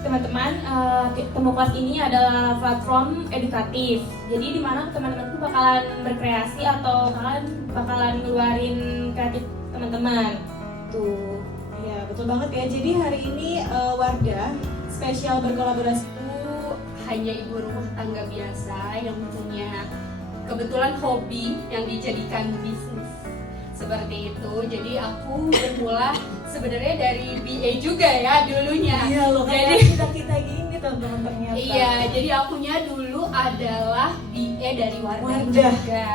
teman-teman, Temu Kelas ini adalah platform edukatif. Jadi di mana teman-teman tuh bakalan berkreasi atau bakalan ngeluarin kreatif teman-teman. Tuh. Iya, betul banget ya. Jadi hari ini Wardah spesial berkolaborasi. Aku hanya ibu rumah tangga biasa yang punya kebetulan hobi yang dijadikan bisnis seperti itu. Jadi aku bermula sebenarnya dari BA juga ya dulunya. Iya loh, jadi kita gini teman-teman ternyata. iya, jadi akunya dulu adalah BA dari Wardah Wardah. juga.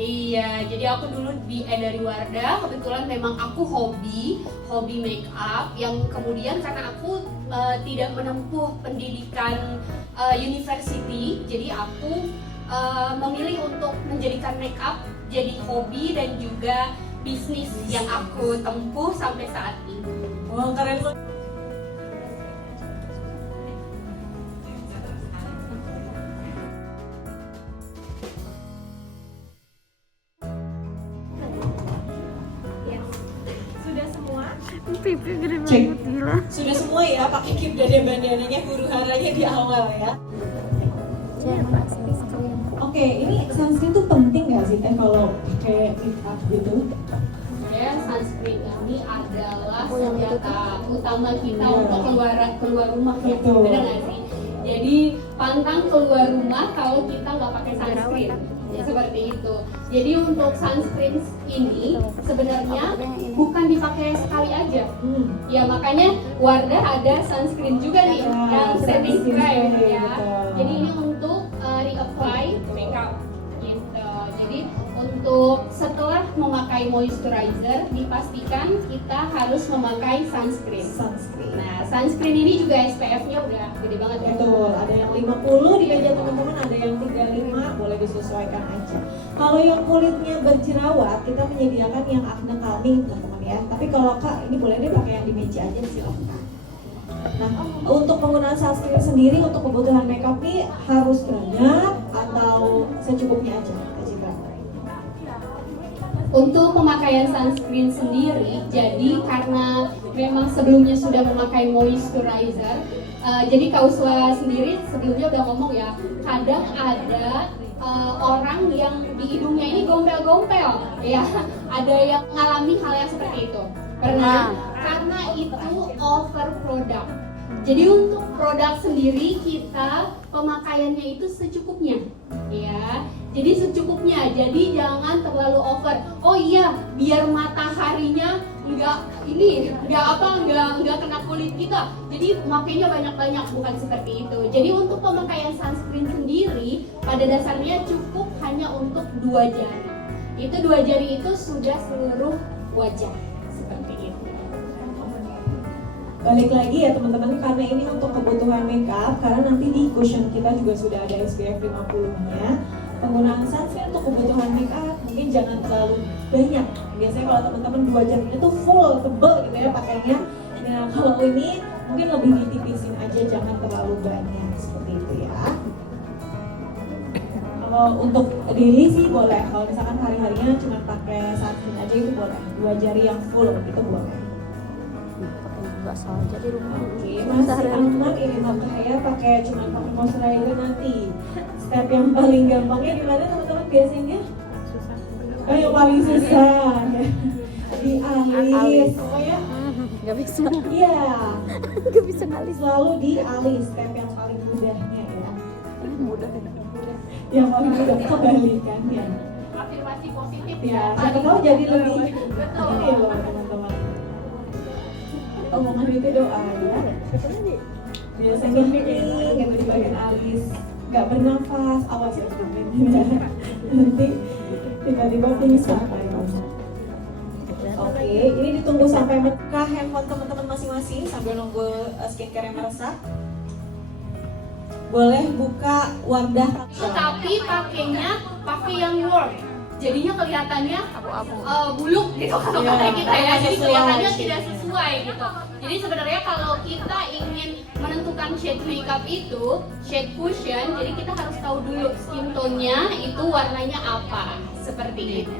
Iya, jadi aku dulu BA dari Wardah. Kebetulan memang aku hobi make up yang kemudian karena aku tidak menempuh pendidikan university, jadi aku memilih untuk menjadikan make up jadi hobi dan juga bisnis yang aku tempuh sampai saat ini. Wow, keren banget. Sudah semua? Pipi gede Cek. banget gila. Sudah semua ya pakai kip dada-bandananya, huru haranya di awal ya. Oke, ini sunscreen tuh penting nggak sih kalau pakai make up gitu? Ya, sunscreen ini adalah senjata utama kita untuk keluar rumah ya, Betul. benar nggak sih? Jadi pantang keluar rumah kalau kita nggak pakai sunscreen, ya seperti itu. Jadi untuk sunscreen ini sebenarnya bukan dipakai sekali aja. Ya makanya Wardah ada sunscreen juga nih yang setting spray ya. Jadi ini untuk reapply makeup gitu. Jadi untuk setelah memakai moisturizer dipastikan kita harus memakai sunscreen. Nah, sunscreen ini juga SPF-nya udah gede banget ya. Betul, ada yang 50 di meja teman-teman, ada yang 35, boleh disesuaikan aja. Kalau yang kulitnya berjerawat, kita menyediakan yang acne calming teman-teman ya. Tapi kalau Kak, ini boleh deh pakai yang di meja aja, silakan. Nah, untuk penggunaan sunscreen sendiri untuk kebutuhan makeup nih harus banyak atau secukupnya aja, Kak Citra? Untuk pemakaian sunscreen sendiri, jadi karena memang sebelumnya sudah memakai moisturizer, jadi Kak Uswa sendiri sebelumnya udah ngomong ya, kadang ada orang yang di hidungnya ini gompel-gompel, ya, ada yang mengalami hal yang seperti itu. Karena itu over product. Jadi untuk produk sendiri kita pemakaiannya itu secukupnya, ya. Jadi secukupnya, jadi jangan terlalu over. Oh iya, biar mataharinya nggak kena kulit kita. Jadi makanya banyak-banyak, bukan seperti itu. Jadi untuk pemakaian sunscreen sendiri pada dasarnya cukup hanya untuk 2 jari. Itu 2 jari itu sudah seluruh wajah seperti itu. Balik lagi ya teman-teman, karena ini untuk kebutuhan makeup, karena nanti di cushion kita juga sudah ada SPF 50-nya. Penggunaan sunscreen untuk kebutuhan makeup mungkin jangan terlalu banyak. Biasanya kalau teman-teman 2 jam itu full tebel gitu ya pakainya. Nah kalau ini mungkin lebih ditipisin aja, jangan terlalu banyak seperti itu ya. Kalau untuk daily sih boleh. Kalau misalkan hari-harinya cuma pakai sunscreen aja itu boleh. 2 jari yang full itu boleh. Enggak salah jadi rumah. Oke, masih aman ini makanya pakai cuma pakai moisturizer nanti. Step yang paling gampangnya di mana teman-teman biasanya? Susah. Oh, yang paling susah ya. Di alis. Pokoknya Enggak bisa. iya, Enggak bisa ngalis. selalu di alis, step yang paling mudahnya ya. Mudah. Yang paling mudah kebalikannya. Afirmasi positif Ya, ya. siapa tahu jadi lebih Betul. ini loh teman-teman. Omongan itu doa ya. Biasanya hening gitu di bagian alis, nggak bernafas, awas ya nanti tiba-tiba pingsan. Oke, ini ditunggu sampai merah handphone teman-teman masing-masing sambil nunggu skincare yang meresap. Boleh buka Wardah. Tapi pakainya pakai yang warm. Jadinya kelihatannya buluk gitu kalau Iya, kata kita ya. Jadi sesuai. kelihatannya tidak sesuai gitu. Jadi sebenarnya kalau kita ingin menentukan shade makeup itu, shade cushion, jadi kita harus tahu dulu skin tone-nya itu warnanya apa. Seperti itu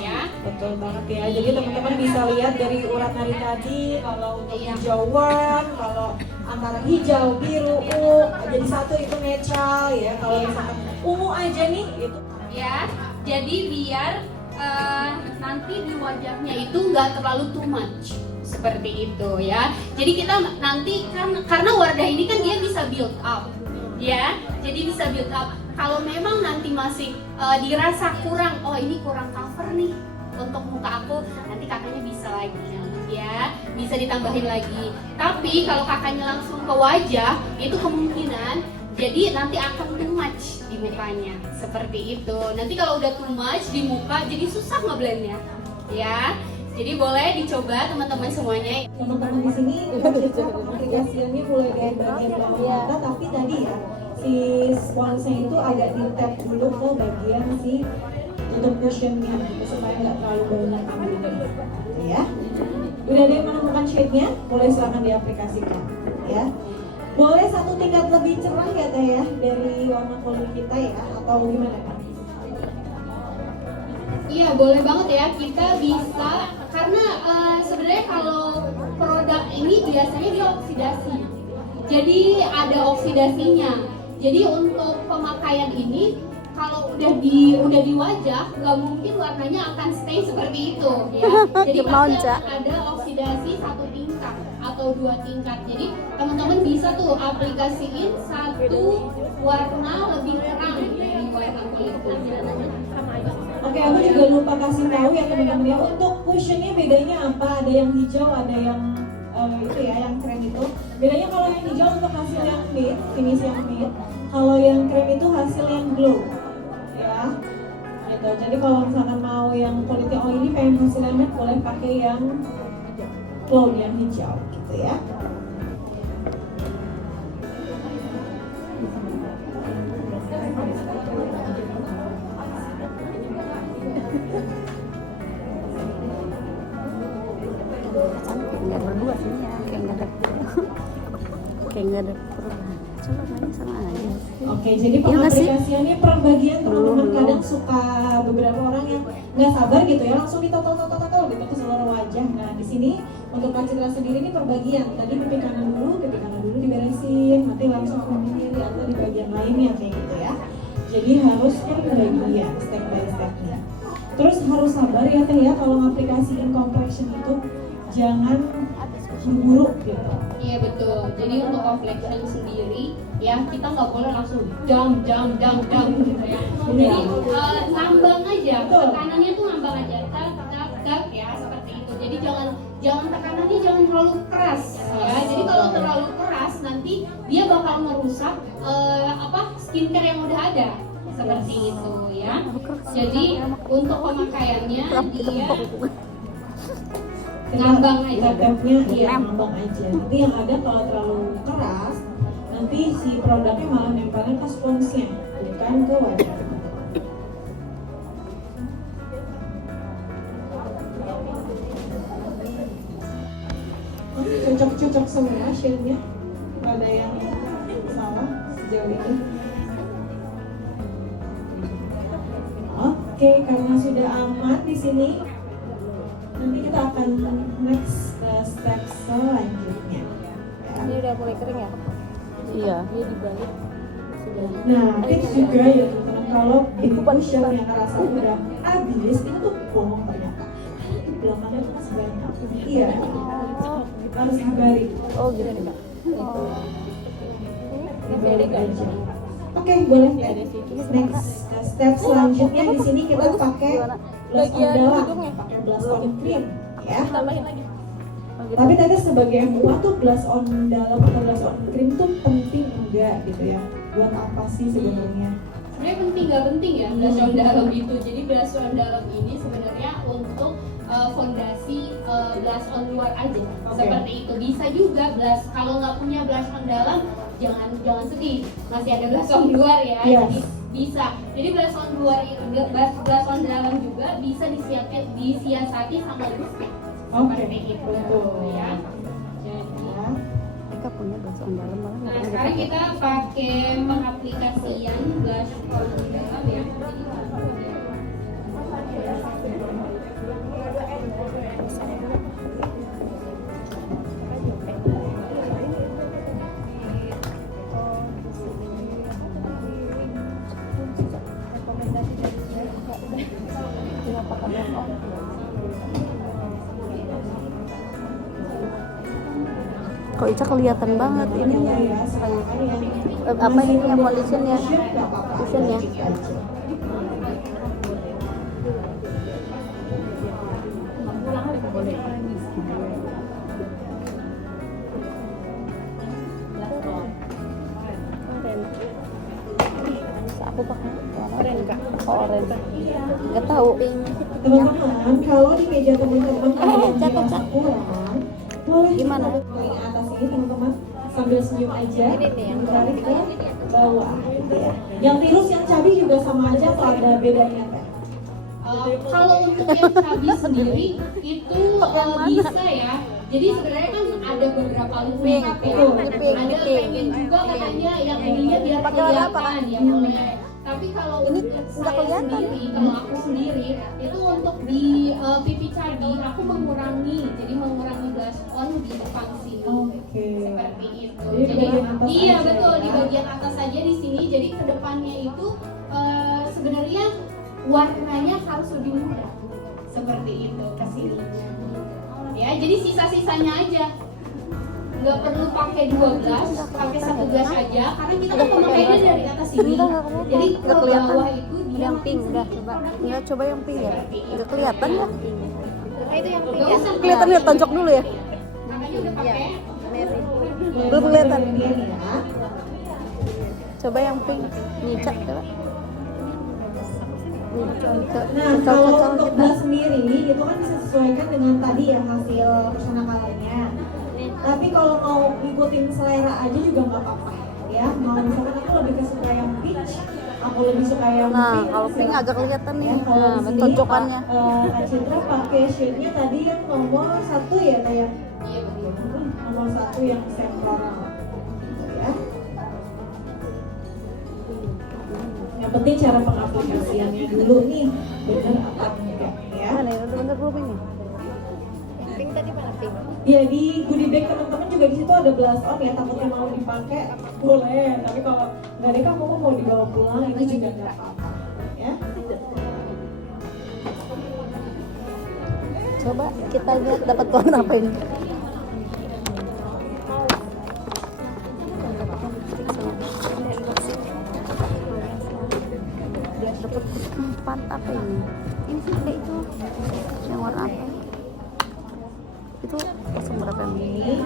ya. Betul banget ya. Jadi teman-teman bisa lihat dari urat nadi tadi, kalau untuk hijau warm, kalau antara hijau, biru, ungu jadi satu itu netral ya. Kalau misalkan ungu aja nih itu Ya, jadi biar nanti di wajahnya itu nggak terlalu too much seperti itu ya. Jadi kita nanti karena Wardah ini kan dia bisa build up ya. Jadi bisa build up. Kalau memang nanti masih dirasa kurang, oh ini kurang cover nih untuk muka aku, nanti kakaknya bisa lagi ya, bisa ditambahin lagi. Tapi kalau kakaknya langsung ke wajah, itu kemungkinan jadi nanti akan too much di mukanya, seperti itu. Nanti kalau udah too much di muka, jadi susah ngeblendnya ya. Jadi boleh dicoba teman-teman semuanya. teman-teman di sini kita aplikasiannya mulai dari bagian bawah mata, tapi tadi ya si sponsnya itu agak di tap dulu ke bagian si tutup cushionnya gitu, supaya nggak terlalu banyak ambilnya ya. Udah ada yang menemukan shade-nya, boleh silahkan diaplikasikan ya. Boleh satu tingkat lebih cerah ya Teh ya dari warna kulit kita ya, atau gimana Kak? Iya boleh banget ya, kita bisa karena sebenarnya kalau produk ini biasanya dia oksidasi, jadi ada oksidasinya. Jadi untuk pemakaian ini kalau udah di wajah nggak mungkin warnanya akan stay seperti itu ya. Jadi pasti akan ada oksidasi satu tingkat atau 2 tingkat. Jadi teman-teman bisa tuh aplikasiin satu warna lebih terang dari warna kulitnya. Oke, aku juga lupa kasih tahu ya teman-teman ya, untuk cushionnya bedanya apa? Ada yang hijau, ada yang itu ya, yang krem itu. Bedanya kalau yang hijau untuk hasil yang matte, finish yang matte. Kalau yang krem itu hasil yang glow, ya. Gitu. Jadi kalau misalkan mau yang kulitnya oily, pengen hasil yang matte, boleh pakai yang glow, yang hijau, gitu ya. Nggak berdua sih ya, kayak nggak ada perubahan. Coba nanya sama aja. Oke, jadi Iya nggak sih? pengaplikasiannya per bagian teman-teman Belum. kadang suka beberapa orang yang nggak sabar gitu ya, langsung ditotol gitu ke seluruh wajah. Nah di sini untuk Kak Citra sendiri ini per bagian. Tadi pipi kanan dulu diberesin, nanti langsung ke kiri atau di bagian lainnya kayak gitu ya. Jadi harus per bagian, step by stepnya. Terus harus sabar ya Teh ya, kalau ngaplikasiin complexion itu jangan buru gitu. Iya betul. Jadi untuk complexion sendiri ya kita nggak boleh langsung jam gitu ya. Jadi ngambang aja, tekanannya tuh ngambang aja, tak ya seperti itu. Jadi jangan tekanannya jangan terlalu keras ya. Jadi kalau terlalu keras nanti dia bakal merusak skincare yang udah ada seperti itu ya. Jadi untuk pemakaiannya dia ngambang aja. Tetapnya iya ngambang aja. Nanti yang ada kalau terlalu keras, nanti si produknya malah nempelnya ke sponsnya, bukan ke wajah. Cocok-cocok semua shade-nya. Nggak ada yang salah sejauh ini. Oke, karena sudah aman di sini, nanti kita akan next ke step selanjutnya. Ya. Ini udah mulai kering ya? Iya. Dia dibalik. Nah, tips juga ya teman-teman, kalau ibu pusher yang ngerasa udah habis, itu tuh bohong ternyata. Di belakangnya tuh masih banyak. Iya, harus dibalik. Oh gitu nih Kak. Dibalik aja. Oke, boleh Teh. Next ke step selanjutnya di sini kita pakai blush on dalam, pakai blush on cream, ya. Tambahin lagi. Tapi tadi sebagai MUA tuh blush on dalam atau blush on cream tuh penting enggak gitu ya? Buat apa sih sebenarnya? Sebenarnya penting nggak penting ya blush on dalam itu. Jadi blush on dalam ini sebenarnya untuk fondasi blush on luar aja. Seperti itu. Bisa juga blush, kalau nggak punya blush on dalam jangan sedih, masih ada blush on luar ya. Yes. Jadi bisa. Jadi blush on luar, blush on dalam juga bisa disiasati sama lipstick. Seperti itu ya. Jadi Mereka punya blush on dalam malah nggak nah, pernah sekarang dipakai. kita pakai pengaplikasian blush on dalam ya. Kok Ica kelihatan banget ininya ya, silakan yang apa ini ya, foundation ya, nggak apa-apa. cushion ya. Aku pakai orange kak. Orange. Nggak tahu. Teman-teman, kalau di meja teman-teman ada jatuh, dirasa kurang, boleh Gimana? yang atas ini teman-teman sambil senyum aja, ditarik ke bawah, gitu ya. Yang tirus, yang cabai juga sama aja atau ada bedanya Teh? Kalau untuk yang cabai sendiri itu bisa ya. Jadi sebenarnya kan ada beberapa lengkap ya. Ada pengen juga katanya yang ininya biar kelihatan ya boleh. Tapi kalau untuk saya sendiri, kalau aku sendiri itu untuk di pipi cabai aku mengurangi, jadi mengurangi blush on di depan sini. Oke. Seperti itu. Jadi di bagian atas Iya aja betul ya. di bagian atas saja di sini. Jadi kedepannya itu sebenarnya warnanya harus lebih mudah. Seperti itu ke sini. Ya, jadi sisa-sisanya aja. Nggak perlu pakai 2 gelas, pakai 1 gelas aja karena kita kan pemakaiannya dari atas sini. Jadi ke Nggak kelihatan. bawah itu dia Yang pink udah coba. Enggak, coba yang pink ya. Nggak kelihatan ya. itu yang pink ya. Kelihatan ya, tonjok dulu ya. Makanya udah pakai Belum kelihatan. Ya. Coba yang pink. Nica coba. Nah, kalau untuk blush sendiri itu kan bisa disesuaikan dengan tadi ya hasil personal color-nya. Tapi kalau mau ngikutin selera aja juga nggak apa-apa ya. Mau misalkan aku lebih suka yang peach, aku lebih suka yang Nah, pink. kalau pink agak kelihatan nih. Ya, kalau Nah, di sini, tonjokannya. Kak Citra pakai shade-nya tadi yang nomor 1 ya, Teh ya. iya betul. Nomor 1 yang sempurna. Ya. Yang penting cara pengaplikasiannya dulu nih, bener apa enggak ya. Mana ya? Bentar dulu pink. Pink tadi mana pink? Ya di goodie bag teman-teman juga di situ ada blush on ya, takutnya mau dipakai boleh, tapi kalau nggak ada kamu mau dibawa pulang itu juga nggak apa-apa ya. Coba kita lihat dapat warna apa ini. Dapat 4 apa ini? Ini sih kayak itu. Yang warna apa? Itu kosong berapa ini?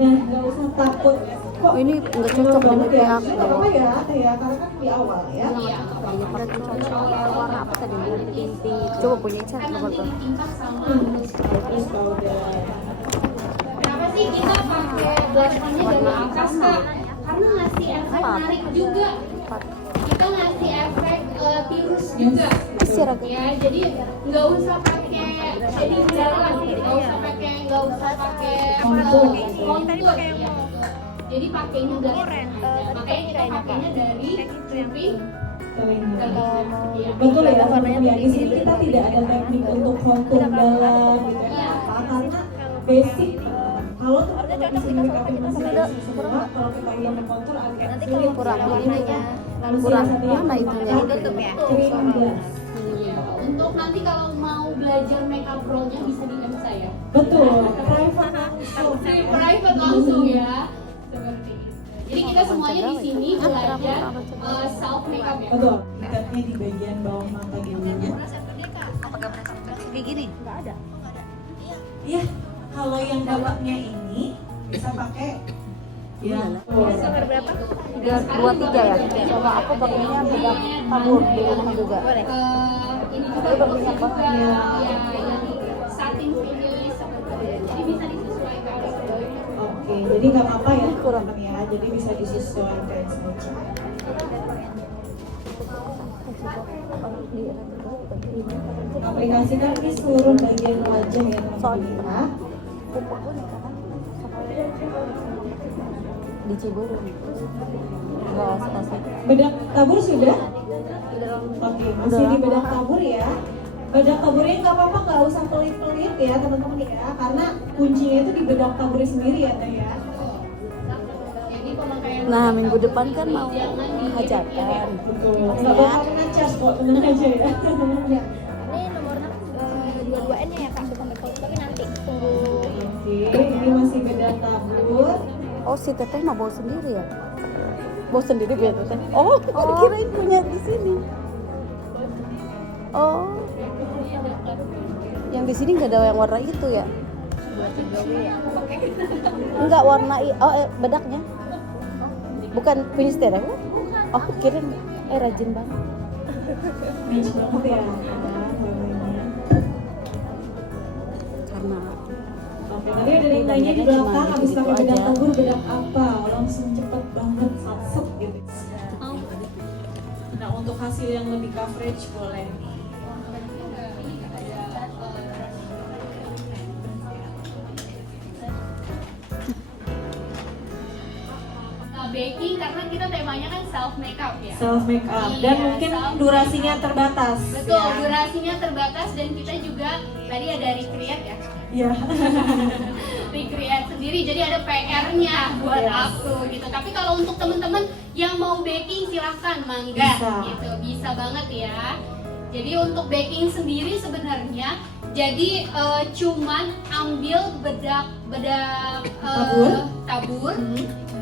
Nah nggak usah takut kok. Oh, ini nggak cocok banget dengan ya. pihak. Nggak apa-apa ya, Teh ya, karena kan di awal ya. Iya. Nggak cocok. Warna apa tadi? Coba punya Ica Kan nomor nanti tuh. ditingkat sama Terus powder. kenapa sih kita pakai blush on-nya dari atas kak? Karena ngasih efek menarik juga. Kita ngasih efek tirus juga. Ya, jadi nggak usah pakai jadi jalan, nggak usah pakai kontur ya. Jadi pakainya blush on aja. Makanya kita pakainya dari dripping. Betul ya, teman-teman ya. Di sini kita tidak ada teknik untuk kontur dalam gitu ya. Apa? Karena basic. Kalau teman-teman di sini pakai semua, kalau kita ingin kontur agak sulit. kurang ininya. Lalu kurang satunya mana itunya? cream blush. Untuk nanti kalau mau belajar makeup pro-nya bisa di DM saya. Betul, private langsung. Private langsung ya. Seperti itu. Jadi kita semuanya di sini belajar self makeup ya. Betul, dekatnya di bagian bawah mata dulu. Kayak gini? Nggak ada. Iya, kalau yang bawahnya ini bisa pakai yang berapa? 323 ya? Coba aku pakainya bedak tabur di rumah juga. Ini juga berminyak banget. ya yang satin finish seperti itu. Jadi bisa disesuaikan. Oke, jadi nggak apa-apa ya teman-teman ya, jadi bisa disesuaikan saja. Aplikasikan di seluruh bagian wajah ya teman-teman ya. Di Ciburu. Enggak asik. Bedak tabur sudah? Oke, masih di bedak tabur ya. Bedak taburnya nggak apa-apa, nggak usah pelit-pelit ya teman-teman ya, karena kuncinya itu di bedak taburnya sendiri ya Teh ya. Jadi pemakaian Nah, minggu depan kan mau hajatan. Betul. Nggak bakal kena cas kok, tenang aja ya. Ini nomor 22N-nya ya kak, bukan betul, tapi nanti tunggu. Oke ya. ini masih bedak tabur. Oh, si Teteh mah bawa sendiri ya? Bawa sendiri biar Teteh. Oh, kirain punya di sini. Oh. Yang di sini nggak ada yang warna itu ya? Enggak warna bedaknya. Bukan punya Stera? Oh, kirain rajin banget. Match banget ya. Karena Oke, tadi ada yang tanya di belakang habis pakai bedak tabur bedak apa? Langsung cepet banget satset gitu. Nah, untuk hasil yang lebih coverage boleh. Baking karena kita temanya kan self makeup ya. Self makeup dan Iya, mungkin self durasinya makeup. terbatas. Betul, ya. durasinya terbatas dan kita juga tadi ada recreate ya. Iya. Recreate sendiri jadi ada PR-nya buat Yes. aku gitu. Tapi kalau untuk teman-teman yang mau baking silahkan mangga Bisa. gitu. Bisa banget ya. Jadi untuk baking sendiri sebenarnya jadi cuman ambil bedak tabur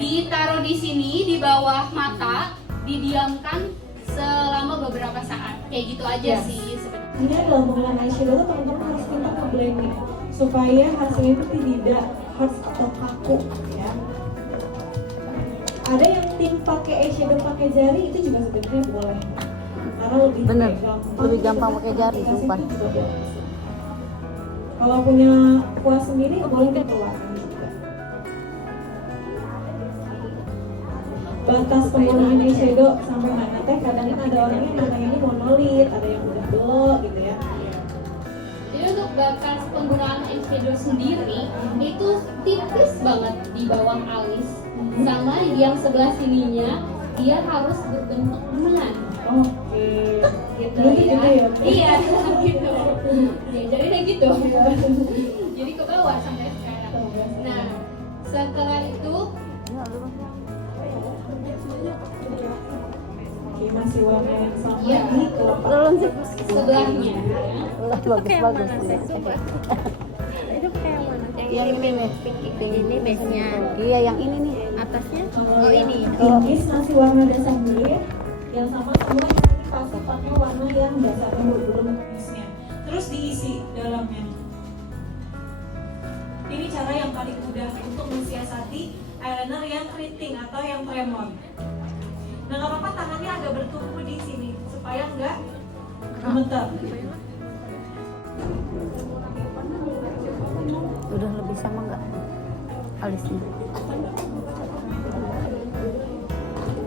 ditaruh di sini di bawah mata, didiamkan selama beberapa saat. Kayak gitu aja Yes. sih sebenarnya. Ini adalah mengenai eyeshadow teman-teman harus pintar nge-blending supaya hasilnya itu tidak harsh atau kaku ya. Ada yang tim pakai eyeshadow pakai jari itu juga sebenarnya boleh. Karena lebih Bener, gampang. lebih gampang pakai jari, Aplikasi sumpah. itu juga boleh. Kalau punya kuas sendiri boleh dikeluarkan juga. Batas penggunaan eyeshadow sampai mana teh? Kadang kan ada orang yang matanya ini monolit, ada yang udah belok gitu ya. Jadi untuk batas penggunaan eyeshadow sendiri itu tipis banget di bawah alis, sama yang sebelah sininya dia harus berbentuk bulan. Oke. Gitu Berarti ya. gitu ya? Iya, gitu. Ya, jadi kayak gitu. Jadi ke bawah sampai sekarang. Nah, setelah itu Oke, masih warna yang sama Iya. di kelopak. belum sih. sebelahnya Bagus. Yang ini nih. Ini base-nya. Iya, yang ini nih. Atasnya Oh, ini. Pinkies masih warna dasar dulu ya. Yang sama semua kita ini pasti pakai warna yang dasar dulu belum pinkiesnya. Terus diisi dalamnya. Ini cara yang paling mudah untuk mensiasati eyeliner yang keriting atau yang tremor. Nah, nggak apa-apa tangannya agak bertumpu di sini supaya nggak gemeter. Udah lebih sama nggak alisnya?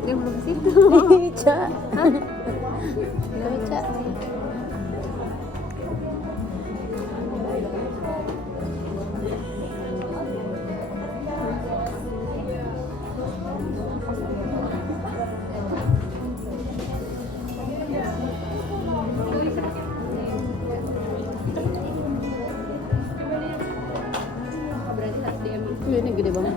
Dia belum situ. Ica. Ya, Ica. Ini gede banget.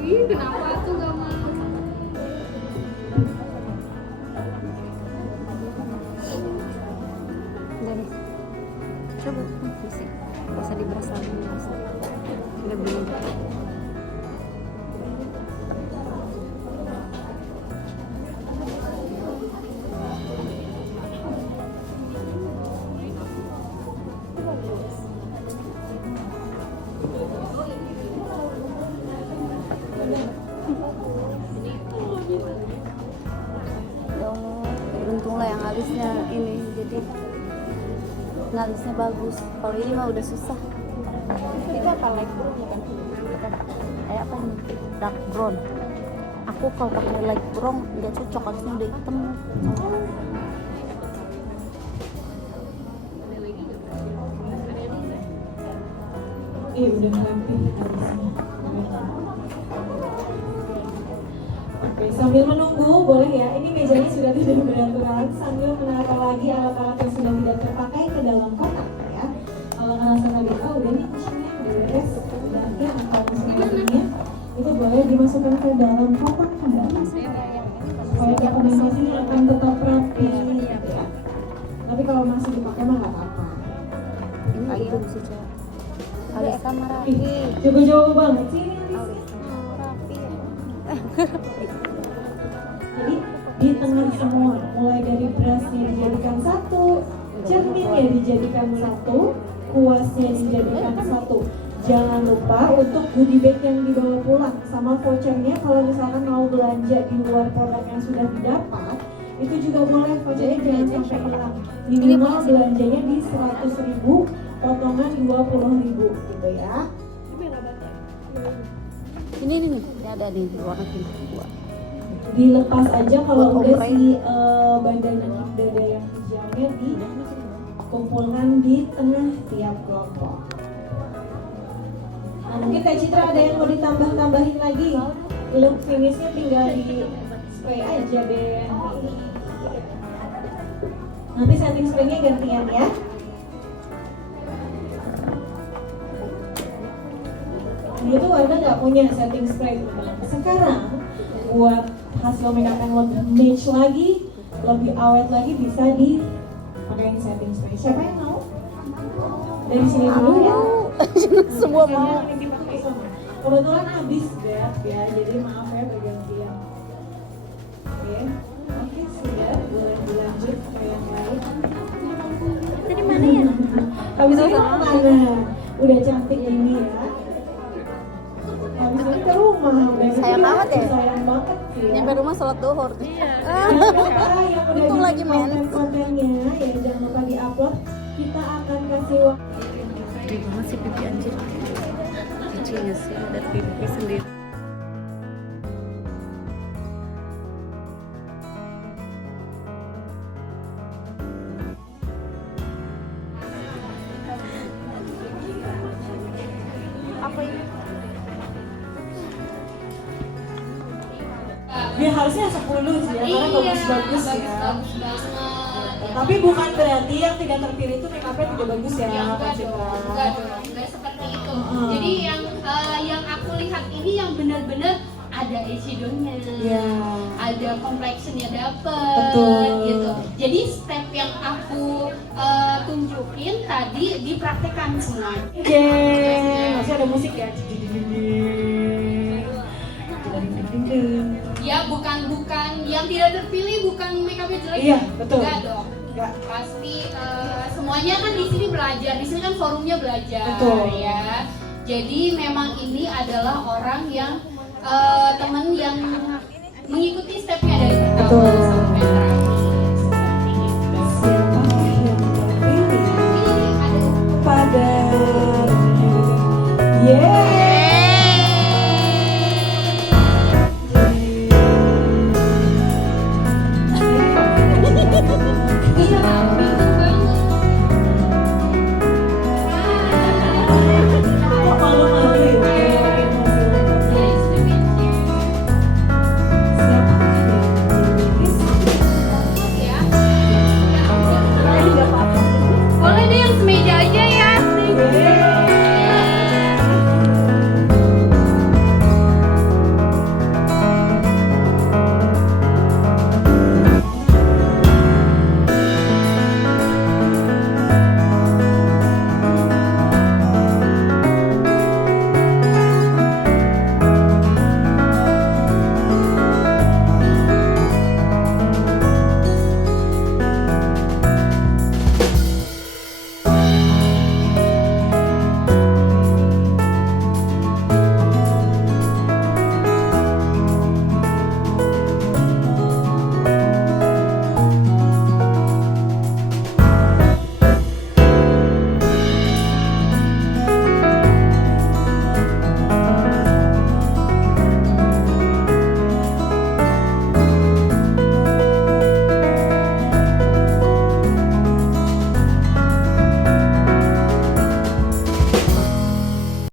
ih kenapa tuh gak mau? Dan coba fisik. Gak usah diberas lagi. Udah belum. Ya Allah, beruntunglah yang alisnya ini jadi alisnya bagus. Kalau ini mah udah susah. Itu apa light brown ya kan? Kayak apa nih? Dark brown. Aku kalau pakai light brown nggak cocok, harusnya udah hitam. Iya udah rapi alisnya. Oke, sambil menunggu boleh ya. Ini mejanya sudah tidak beraturan. Sambil menaruh lagi alat-alat yang sudah tidak terpakai ke dalam kotak ya. Kalau ngerasa tadi udah nih kucingnya udah beres, udah ya atau masuknya itu boleh dimasukkan ke dalam kotak kembali. Supaya dokumentasinya akan tetap rapi gitu ya. Tapi kalau masih dipakai mah nggak apa-apa. Lagi si cewek. Alisa Marapi. Jago-jago banget sih ini Alisa. Alisa Marapi. Jadi di tengah semua, mulai dari berasnya dijadikan satu, cerminnya dijadikan satu, kuasnya dijadikan satu. Jangan lupa untuk goodie bag yang dibawa pulang sama vouchernya kalau misalkan mau belanja di luar produk yang sudah didapat, itu juga boleh, vouchernya jangan sampai hilang. Minimal belanjanya di 100.000, potongan 20.000 gitu ya. Ini nih, ada di warna pink. Dilepas aja kalau Buat udah ombre. si bandana dada yang hijaunya dikumpulkan di tengah tiap kelompok. Nah, mungkin Teh Citra ada yang mau ditambah-tambahin lagi. Look finishnya tinggal di spray aja deh. Nanti setting spraynya gantian ya. Dia tuh warna nggak punya setting spray. Sekarang buat hasil makeup yang lebih match lagi, lebih awet lagi, bisa dipakein setting spray. Siapa yang mau? Dari sini dulu ya. Semua mau. Yang dipakai semua. Kebetulan habis Beb ya, jadi maaf ya bergantian. Oke, sudah. Boleh dilanjut ke yang lain. Tadi mana ya? Habis ini mau kemana? Udah cantik ini ya. Habis ini ke rumah. Sayang banget ya? Sayang banget sih ya. Nyampe rumah sholat duhur. Iya. Yang udah Untung lagi bikin mens. konten-kontennya ya jangan lupa diupload. Kita akan kasih waktu. Gede banget sih pipi anjir. Kecilnya sih ada pipi sendiri. Apa ini? Dia harusnya 10 sih ya, karena bagus-bagus ya. bagus banget. Tapi bukan berarti yang tidak terpilih itu make-upnya tidak bagus ya, Ya, Kak enggak Citra. dong, enggak dong, enggak seperti itu. Heeh. Jadi yang aku lihat ini yang benar-benar ada eyeshadow-nya, Iya. ada complexionnya dapet, Betul. gitu. Jadi step yang aku tunjukin tadi dipraktekkan semua. Oke, masih ada musik ya. Ya bukan yang tidak terpilih bukan makeupnya jelek. Iya, betul. Enggak dong. Enggak. Pasti semuanya kan di sini belajar, di sini kan forumnya belajar, Betul. ya. Jadi memang ini adalah orang yang teman yang mengikuti stepnya dari pertama Betul.